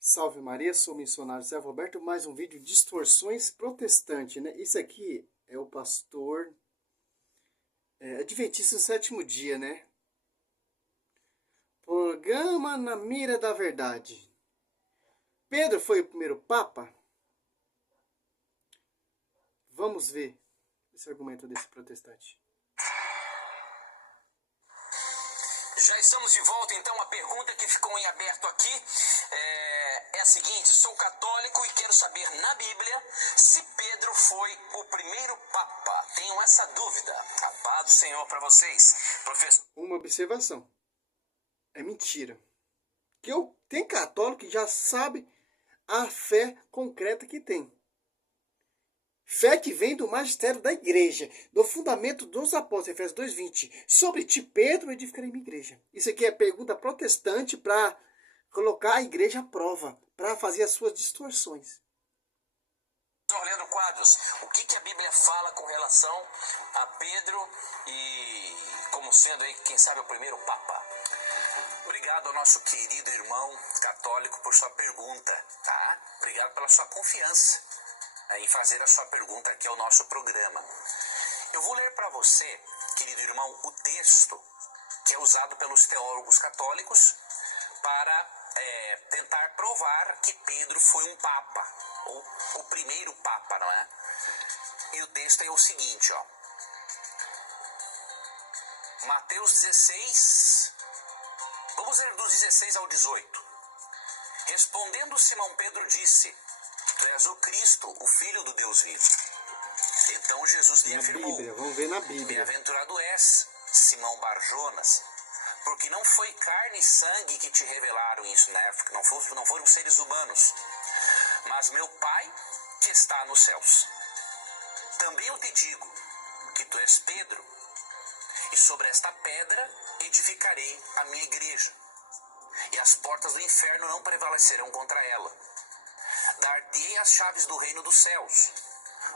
Salve Maria, sou o missionário Zé Roberto, mais um vídeo Distorções Protestantes, né? Isso aqui é o pastor Adventista do Sétimo Dia, né? Programa na mira da verdade. Pedro foi o primeiro papa? Vamos ver esse argumento desse protestante. Já estamos de volta, então. A pergunta que ficou em aberto aqui é a seguinte: sou católico e quero saber na Bíblia se Pedro foi o primeiro papa. Tenho essa dúvida. A paz do Senhor para vocês, professor. Uma observação. É mentira. Tem católico que já sabe a fé concreta que tem. Fé que vem do magistério da igreja, do fundamento dos apóstolos, Efésios 2:20. Sobre ti, Pedro, edificarei minha igreja. Isso aqui é pergunta protestante para colocar a igreja à prova, para fazer as suas distorções. Leandro Quadros, o que a Bíblia fala com relação a Pedro e como sendo aí, quem sabe, o primeiro papa? Obrigado ao nosso querido irmão católico por sua pergunta, tá? Obrigado pela sua confiança em fazer a sua pergunta aqui ao nosso programa. Eu vou ler para você, querido irmão, o texto que é usado pelos teólogos católicos para tentar provar que Pedro foi um papa, ou o primeiro papa, não é? E o texto é o seguinte, ó. Mateus 16, vamos ler dos 16 ao 18. Respondendo, Simão Pedro disse: Tu és o Cristo, o Filho do Deus vivo. Então Jesus lhe afirmou: Bíblia, vamos ver na Bíblia. Bem-aventurado és, Simão Barjonas, porque não foi carne e sangue que te revelaram isso, né? Não foram seres humanos, mas meu Pai que está nos céus. Também eu te digo que tu és Pedro, e sobre esta pedra edificarei a minha igreja, e as portas do inferno não prevalecerão contra ela. Dar-te-ei as chaves do reino dos céus.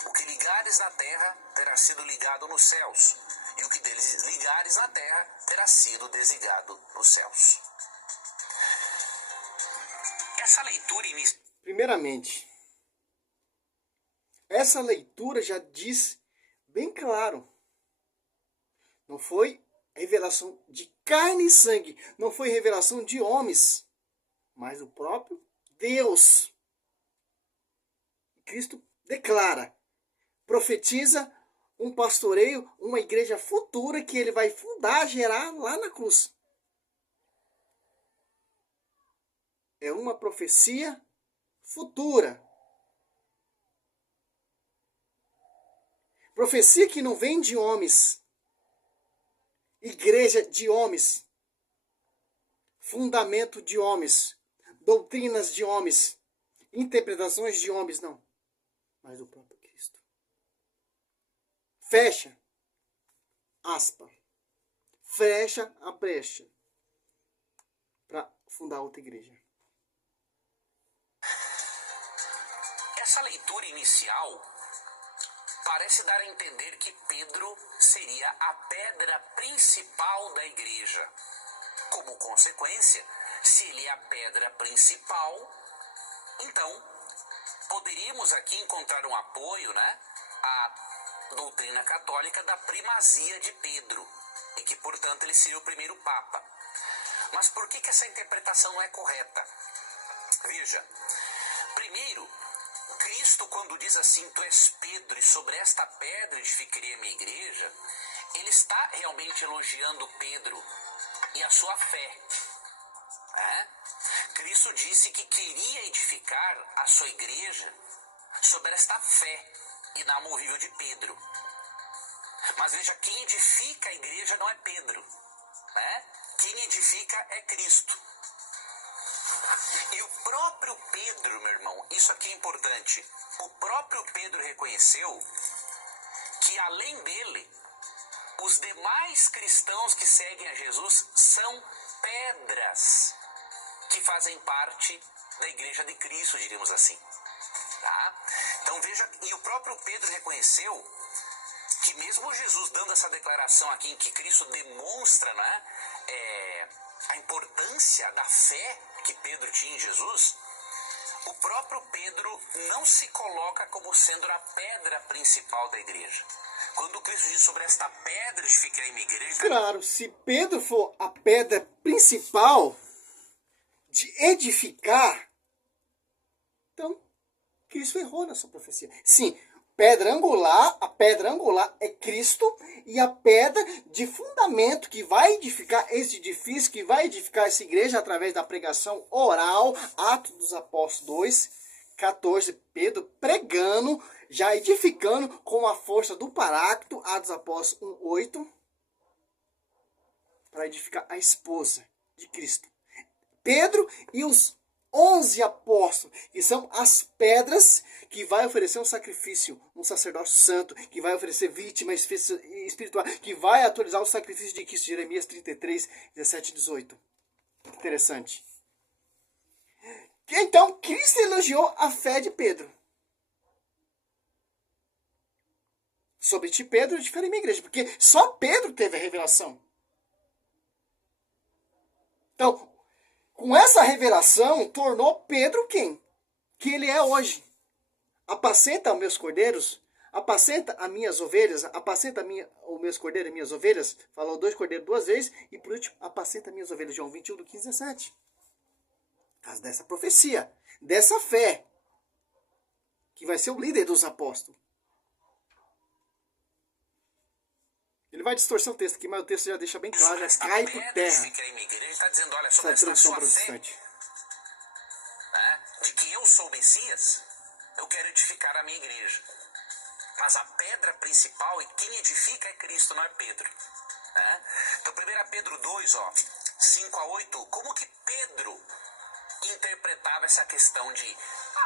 O que ligares na terra terá sido ligado nos céus, e o que desligares na terra terá sido desligado nos céus. Essa leitura Primeiramente, essa leitura já diz bem claro. Não foi revelação de carne e sangue, não foi revelação de homens, mas o próprio Deus. Cristo declara, profetiza um pastoreio, uma igreja futura que ele vai fundar, gerar lá na cruz. É uma profecia futura. Profecia que não vem de homens. Igreja de homens. Fundamento de homens. Doutrinas de homens. Interpretações de homens, não. Mas o próprio Cristo. Fecha. Aspa. Fecha a brecha. Para fundar outra igreja. Essa leitura inicial parece dar a entender que Pedro seria a pedra principal da igreja. Como consequência, se ele é a pedra principal, então poderíamos aqui encontrar um apoio, né, à doutrina católica da primazia de Pedro, e que, portanto, ele seria o primeiro papa. Mas por que essa interpretação não é correta? Veja, primeiro, Cristo, quando diz assim, tu és Pedro, e sobre esta pedra edificarei a minha igreja, ele está realmente elogiando Pedro e a sua fé. Cristo disse que queria edificar a sua igreja sobre esta fé inamovível de Pedro. Mas veja, quem edifica a igreja não é Pedro, né? Quem edifica é Cristo. E o próprio Pedro, meu irmão, isso aqui é importante, o próprio Pedro reconheceu que, além dele, os demais cristãos que seguem a Jesus são pedras que fazem parte da igreja de Cristo, diríamos assim. Tá? Então veja, e o próprio Pedro reconheceu que mesmo Jesus dando essa declaração aqui em que Cristo demonstra, né, a importância da fé que Pedro tinha em Jesus, O próprio Pedro não se coloca como sendo a pedra principal da igreja. Quando Cristo diz sobre esta pedra edificarei minha igreja... Claro, se Pedro for a pedra principal de edificar, então Cristo errou nessa profecia. Sim, a pedra angular é Cristo, e a pedra de fundamento que vai edificar esse edifício, que vai edificar essa igreja através da pregação oral, Atos dos Apóstolos 2, 14, Pedro pregando, já edificando com a força do Paráclito, Atos dos Apóstolos 1, 8, para edificar a esposa de Cristo. Pedro e os 11 apóstolos, que são as pedras que vai oferecer um sacrifício, um sacerdócio santo, que vai oferecer vítima espiritual, que vai atualizar o sacrifício de Cristo, Jeremias 33, 17 e 18. Interessante. Então, Cristo elogiou a fé de Pedro. Sobre ti, Pedro, eu diferei minha igreja, porque só Pedro teve a revelação. Então, com essa revelação, tornou Pedro quem? Que ele é hoje. Apacenta os meus cordeiros, apacenta as minhas ovelhas, apacenta os meus cordeiros e minhas ovelhas. Falou 2 cordeiros 2 vezes. E por último, apacenta as minhas ovelhas. João 21, do 15 a 17. Por causa dessa profecia, dessa fé, que vai ser o líder dos apóstolos. Ele vai distorcer o texto aqui, mas o texto já deixa bem claro, já cai por terra. Está dizendo, olha, sobre essa sua fé, né, de que eu sou o Messias, eu quero edificar a minha igreja. Mas a pedra principal e quem edifica é Cristo, não é Pedro. Né? Então, 1 Pedro 2, 5 a 8, como que Pedro interpretava essa questão de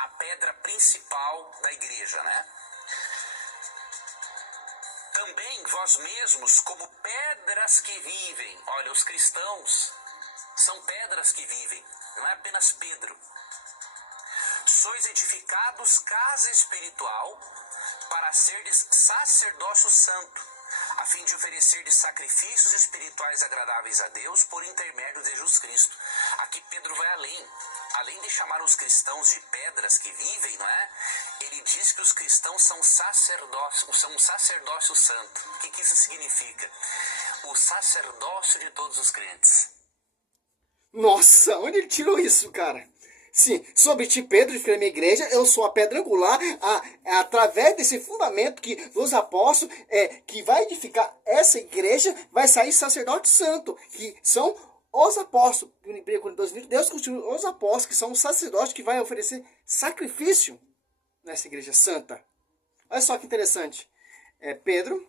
a pedra principal da igreja, né? Também vós mesmos, como pedras que vivem. Olha, os cristãos são pedras que vivem, não é apenas Pedro. Sois edificados casa espiritual para serdes sacerdócio santo, a fim de oferecerdes sacrifícios espirituais agradáveis a Deus por intermédio de Jesus Cristo. Aqui Pedro vai além. Além de chamar os cristãos de pedras que vivem, não é? Ele diz que os cristãos são um sacerdócio santo. O que isso significa? O sacerdócio de todos os crentes. Nossa, onde ele tirou isso, cara? Sim, sobre ti, Pedro, de minha igreja, eu sou a pedra angular, através desse fundamento que os apóstolos, que vai edificar essa igreja, vai sair sacerdote santo, que são os apóstolos. Em 1 Coríntios, Deus constituiu os apóstolos, que são os sacerdotes que vai oferecer sacrifício nessa igreja santa. Olha só que interessante. Pedro,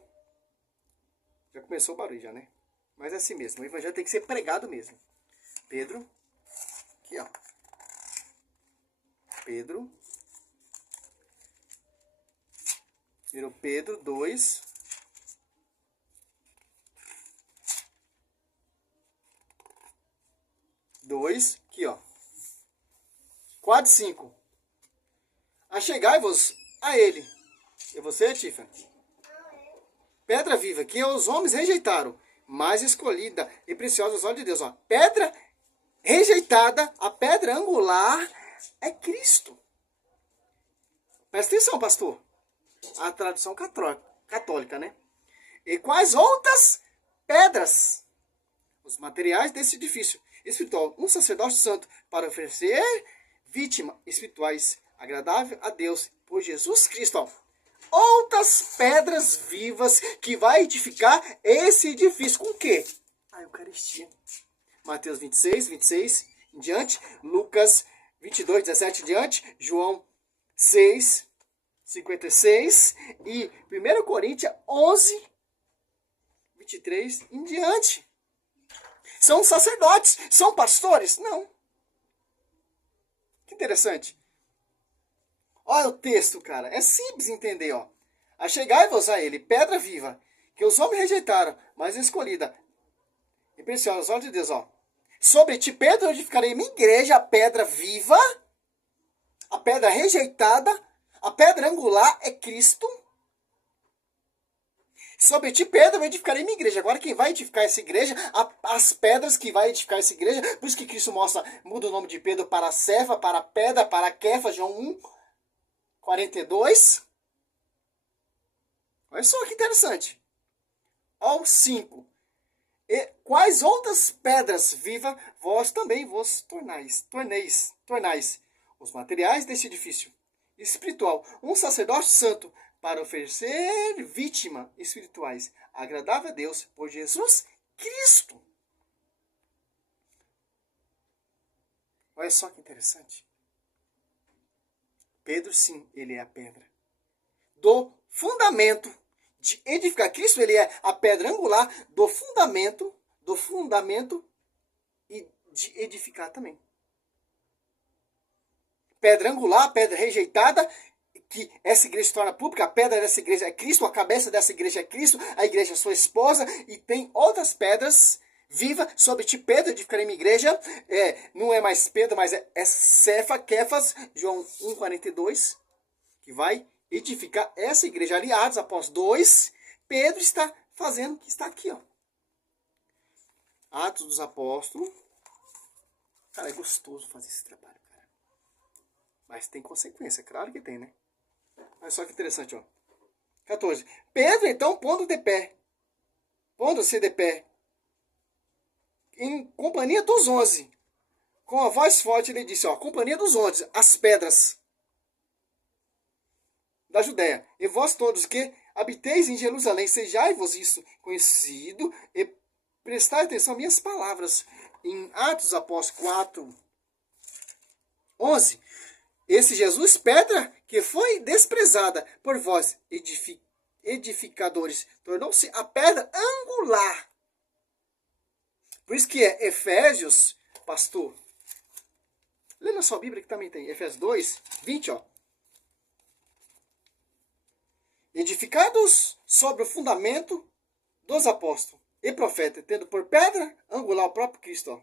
já começou o barulho já, né? Mas é assim mesmo, o evangelho tem que ser pregado mesmo. Pedro, aqui ó. Pedro, virou Pedro 2, aqui ó, 4, 5. Achegai-vos a ele. E você, Tiffany? Pedra viva, que os homens rejeitaram, mas escolhida e preciosa aos olhos de Deus. Ó. Pedra rejeitada, a pedra angular é Cristo. Presta atenção, pastor. A tradução católica, né? E quais outras pedras? Os materiais desse edifício espiritual. Um sacerdócio santo para oferecer vítimas espirituais agradáveis a Deus por Jesus Cristo. Ó. Outras pedras vivas que vai edificar esse edifício. Com o quê? A Eucaristia. Mateus 26 em diante. Lucas 22, 17 em diante. João 6, 56. E 1 Coríntios 11, 23 em diante. São sacerdotes. São pastores? Não. Que interessante. Olha o texto, cara. É simples entender, ó. Achegai-vos a ele, pedra viva, que os homens rejeitaram, mas escolhida e preciosa aos olhos de Deus, ó. Sobre ti, Pedro, eu edificarei minha igreja, a pedra viva, a pedra rejeitada, a pedra angular é Cristo. Sobre ti, Pedro, eu edificarei minha igreja. Agora quem vai edificar essa igreja, as pedras que vai edificar essa igreja, por isso que Cristo mostra, muda o nome de Pedro para Cefa, para pedra, para Kefa, João 1, 42. Olha só que interessante. Ao 5. E quais outras pedras vivas vós também vos tornais os materiais desse edifício espiritual, um sacerdócio santo, para oferecer vítimas espirituais, agradável a Deus por Jesus Cristo. Olha só que interessante. Pedro, sim, ele é a pedra do fundamento de edificar. Cristo, ele é a pedra angular do fundamento e de edificar também. Pedra angular, pedra rejeitada, que essa igreja se torna pública, a pedra dessa igreja é Cristo, a cabeça dessa igreja é Cristo, a igreja é sua esposa, e tem outras pedras vivas sobre ti, Pedro, edificarei minha igreja. Não é mais Pedro, mas é Cefa, Kefas, João 1,42, que vai edificar essa igreja. Aliados, após 2, Pedro está fazendo, que está aqui, ó. Atos dos Apóstolos. Cara, é gostoso fazer esse trabalho, cara. Mas tem consequência, claro que tem, né? Olha só que interessante, ó. 14. Pedro, então, pondo-se de pé, em companhia dos 11, com a voz forte, ele disse, ó, companhia dos 11, as pedras da Judéia, e vós todos que habiteis em Jerusalém, sejai-vos isso conhecido, e prestai atenção às minhas palavras. Em Atos Apóstolos 4, 11, esse Jesus, pedra que foi desprezada por vós, edificadores, tornou-se a pedra angular. Por isso que é Efésios, pastor. Lê na sua Bíblia que também tem, Efésios 2, 20, ó. Edificados sobre o fundamento dos apóstolos e profetas, tendo por pedra angular o próprio Cristo, ó,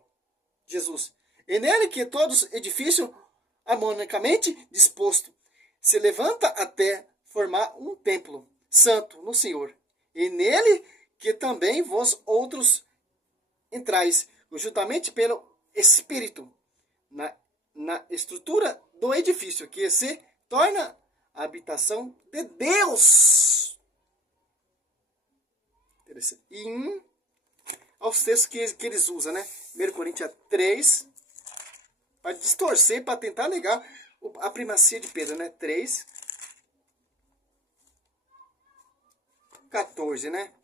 Jesus. E nele que todos edifícios harmonicamente disposto se levanta até formar um templo santo no Senhor. E nele que também vós outros entrais, juntamente pelo Espírito, na estrutura do edifício, que se torna a habitação de Deus. Interessante. E aos textos que eles usam, né? 1 Coríntios 3, para distorcer, para tentar negar a primacia de Pedro, né? 3, 14, né?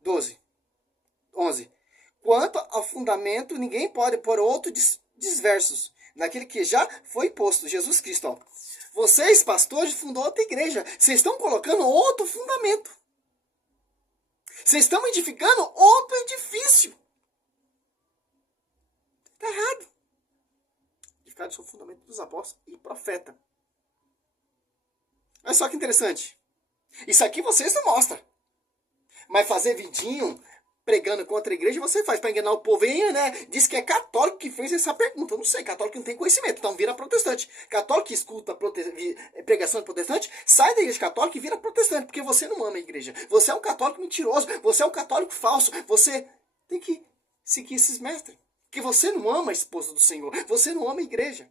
12, 11. Quanto ao fundamento, ninguém pode pôr outro diversos naquele que já foi posto, Jesus Cristo. Ó. Vocês, pastores, fundou outra igreja. Vocês estão colocando outro fundamento. Vocês estão edificando outro edifício. Está errado. Edificado sobre o fundamento dos apóstolos e profeta. Olha só que interessante. Isso aqui vocês não mostram. Mas fazer vidinho pregando contra a igreja, você faz para enganar o povo. E, né, diz que é católico que fez essa pergunta. Eu não sei, católico não tem conhecimento, então vira protestante. Católico que escuta pregação de protestante, sai da igreja católica e vira protestante, porque você não ama a igreja. Você é um católico mentiroso, você é um católico falso. Você tem que seguir esses mestres. Porque você não ama a esposa do Senhor, você não ama a igreja.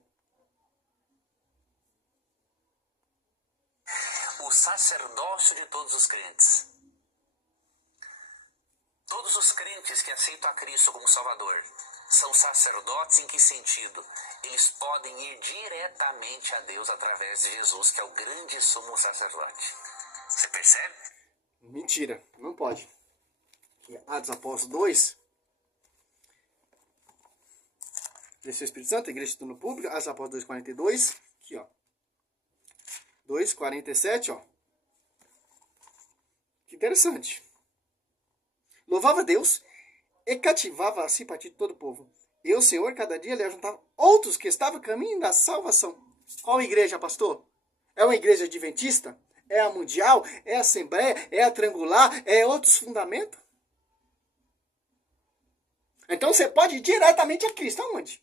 O sacerdócio de todos os crentes. Todos os crentes que aceitam a Cristo como Salvador são sacerdotes em que sentido? Eles podem ir diretamente a Deus através de Jesus, que é o grande sumo sacerdote. Você percebe? Mentira, não pode. Atos Apóstolos 2, Desceu o Espírito Santo, a igreja no público, Atos Apóstolos 2,42, aqui ó, 2,47, ó. Que interessante. Louvava Deus e cativava a simpatia de todo o povo. E o Senhor, cada dia, lhe juntava outros que estavam a caminho da salvação. Qual igreja, pastor? É uma igreja adventista? É a mundial? É a assembleia? É a triangular? É outros fundamentos? Então você pode ir diretamente a Cristo. Aonde?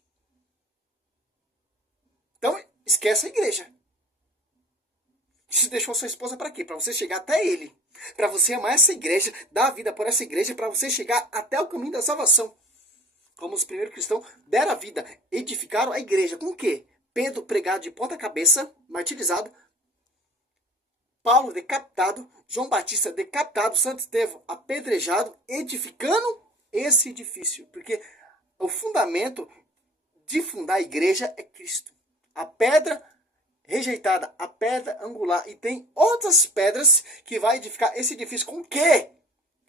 Então esquece a igreja. Cristo deixou sua esposa para quê? Para você chegar até ele. Para você amar essa igreja, dar a vida por essa igreja, para você chegar até o caminho da salvação. Como os primeiros cristãos deram a vida, edificaram a igreja. Com o quê? Pedro pregado de ponta cabeça, martirizado. Paulo decapitado. João Batista decapitado. Santo Estevão apedrejado, edificando esse edifício. Porque o fundamento de fundar a igreja é Cristo. A pedra rejeitada, a pedra angular. E tem outras pedras que vai edificar esse edifício. Com o quê?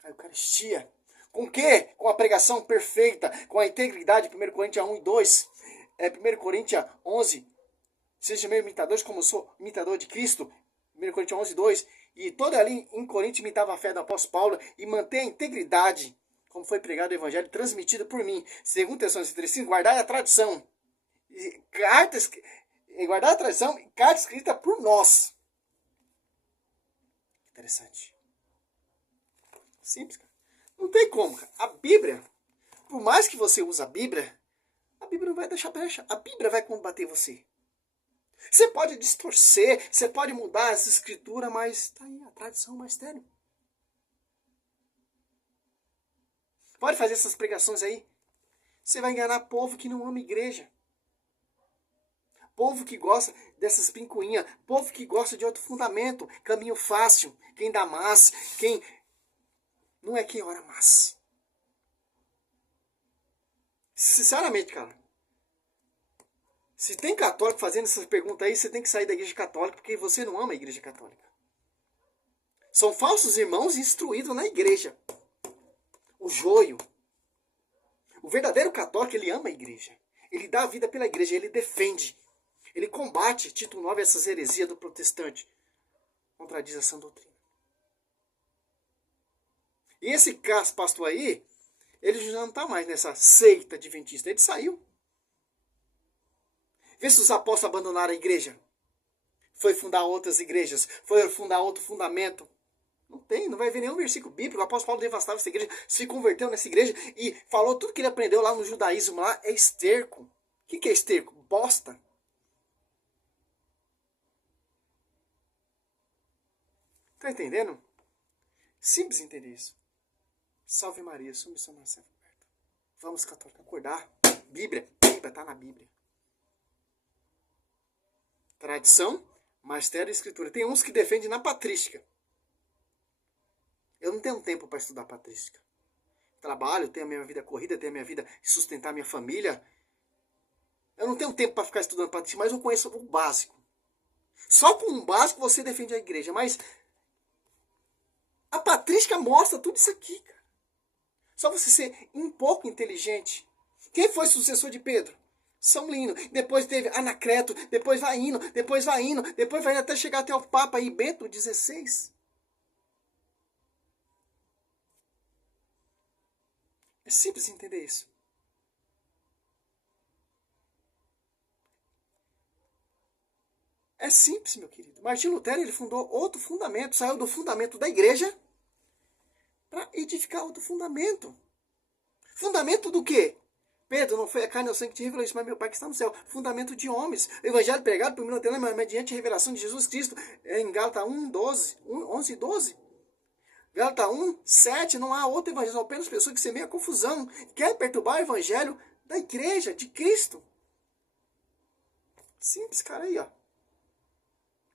A Eucaristia. Com o quê? Com a pregação perfeita, com a integridade. 1 Coríntios 1 e 2. 1 Coríntios 11. Sejam meus imitadores como eu sou imitador de Cristo. 1 Coríntios 11 e 2. E todo ali em Coríntios imitava a fé do apóstolo Paulo e manter a integridade, como foi pregado o evangelho, transmitido por mim. 2 Tessalonicenses 3:5, guardar a tradição. Guardar a tradição e carta escrita por nós. Interessante. Simples, cara. Não tem como, cara. A Bíblia, por mais que você use a Bíblia não vai deixar brecha. A Bíblia vai combater você. Você pode distorcer, você pode mudar as escrituras, mas tá aí a tradição, o magistério. Pode fazer essas pregações aí. Você vai enganar povo que não ama a igreja. Povo que gosta dessas pincuinhas. Povo que gosta de outro fundamento. Caminho fácil. Quem dá mais. Quem... Não é quem ora mais. Sinceramente, cara. Se tem católico fazendo essas perguntas aí, você tem que sair da igreja católica, porque você não ama a igreja católica. São falsos irmãos instruídos na igreja. O joio. O verdadeiro católico, ele ama a igreja. Ele dá a vida pela igreja, ele defende. Ele combate, Tito 9, essas heresias do protestante. Contradiz essa doutrina. E esse pastor aí, ele já não está mais nessa seita adventista. Ele saiu. Vê se os apóstolos abandonaram a igreja. Foi fundar outras igrejas. Foi fundar outro fundamento. Não tem, não vai ver nenhum versículo bíblico. O apóstolo Paulo devastava essa igreja, se converteu nessa igreja e falou tudo que ele aprendeu lá no judaísmo. Lá é esterco. O que é esterco? Bosta. Tá entendendo? Simples entender isso. Salve Maria, sou missionário Marcelo Roberto. Vamos, católico, acordar. Bíblia tá na Bíblia. Tradição, magistério e escritura. Tem uns que defendem na patrística. Eu não tenho tempo para estudar patrística. Trabalho, tenho a minha vida corrida, tenho a minha vida de sustentar a minha família. Eu não tenho tempo para ficar estudando patrística, mas eu conheço o básico. Só com o básico você defende a igreja, mas a patrística mostra tudo isso aqui, cara. Só você ser um pouco inteligente. Quem foi sucessor de Pedro? São Lino. Depois teve Anacreto. Depois vai indo até chegar até o Papa aí, Bento XVI. É simples entender isso. É simples, meu querido. Martinho Lutero, ele fundou outro fundamento. Saiu do fundamento da igreja para edificar outro fundamento. Fundamento do quê? Pedro, não foi a carne ou sangue que te revelou isso, mas meu Pai que está no céu. Fundamento de homens. O evangelho pregado por mim, mas mediante a revelação de Jesus Cristo. Em Gálatas 11 e 12. Gálatas 1, 7. Não há outro evangelho, são apenas pessoas que semeiam a confusão. Quer perturbar o evangelho da igreja, de Cristo. Simples, cara, aí, ó.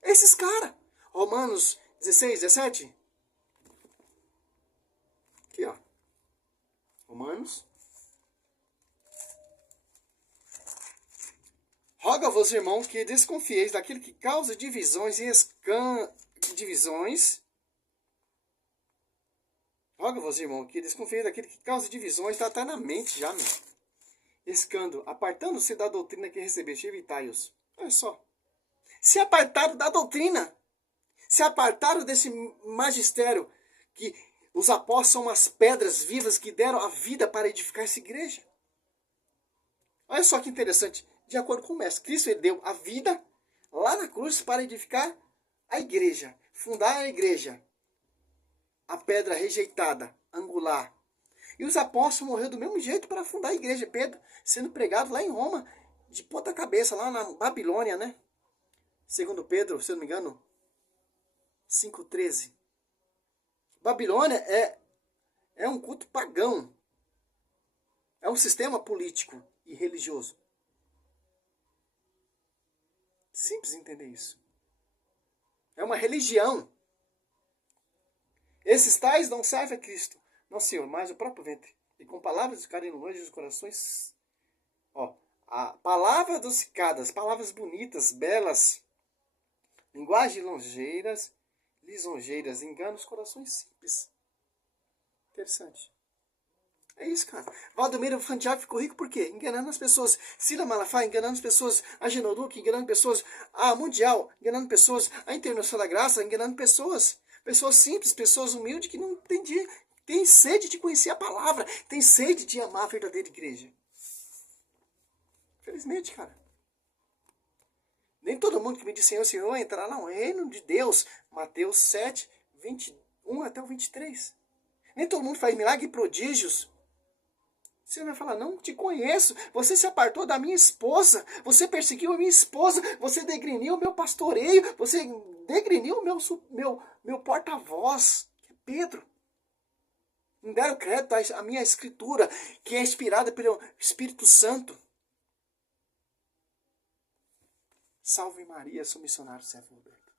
Esses caras. Romanos 16, 17. Aqui, ó. Romanos. Roga-vos, irmãos, que desconfieis daquilo que causa divisões e divisões. Roga-vos, irmão, que desconfieis daquilo que causa divisões, está na mente já, meu. Escândalo, apartando-se da doutrina que recebeste, evitai-os. Olha só. Se apartaram da doutrina. Se apartaram desse magistério que os apóstolos são umas pedras vivas que deram a vida para edificar essa igreja. Olha só que interessante. De acordo com o mestre, Cristo ele deu a vida lá na cruz para edificar a igreja. Fundar a igreja. A pedra rejeitada, angular. E os apóstolos morreram do mesmo jeito para fundar a igreja. Pedro sendo pregado lá em Roma, de ponta cabeça, lá na Babilônia, né? Segundo Pedro, se eu não me engano, 5:13. Babilônia é um culto pagão. É um sistema político e religioso. Simples entender isso. É uma religião. Esses tais não servem a Cristo, não Senhor, mas o próprio ventre. E com palavras ficarem longe dos corações. Ó, a palavra adocicadas, palavras bonitas, belas, linguagem lisonjeiras, engana os corações simples. Interessante. É isso, cara. Valdomiro Santiago ficou rico por quê? Enganando as pessoas. Cira Malafaia enganando as pessoas. A Genoduque enganando pessoas. A Mundial enganando pessoas. A Internacional da Graça enganando pessoas. Pessoas simples, pessoas humildes que não entendiam. Tem sede de conhecer a palavra. Tem sede de amar a verdadeira igreja. Felizmente, cara. Nem todo mundo que me diz Senhor, Senhor, entrará no reino de Deus. Mateus 7, 21 até o 23. Nem todo mundo faz milagre e prodígios. Você vai falar, não te conheço. Você se apartou da minha esposa. Você perseguiu a minha esposa. Você degriniu o meu pastoreio. Você degriniu o meu porta-voz, que é Pedro. Não deram crédito à minha escritura, que é inspirada pelo Espírito Santo. Salve Maria, sou missionário servo Roberto.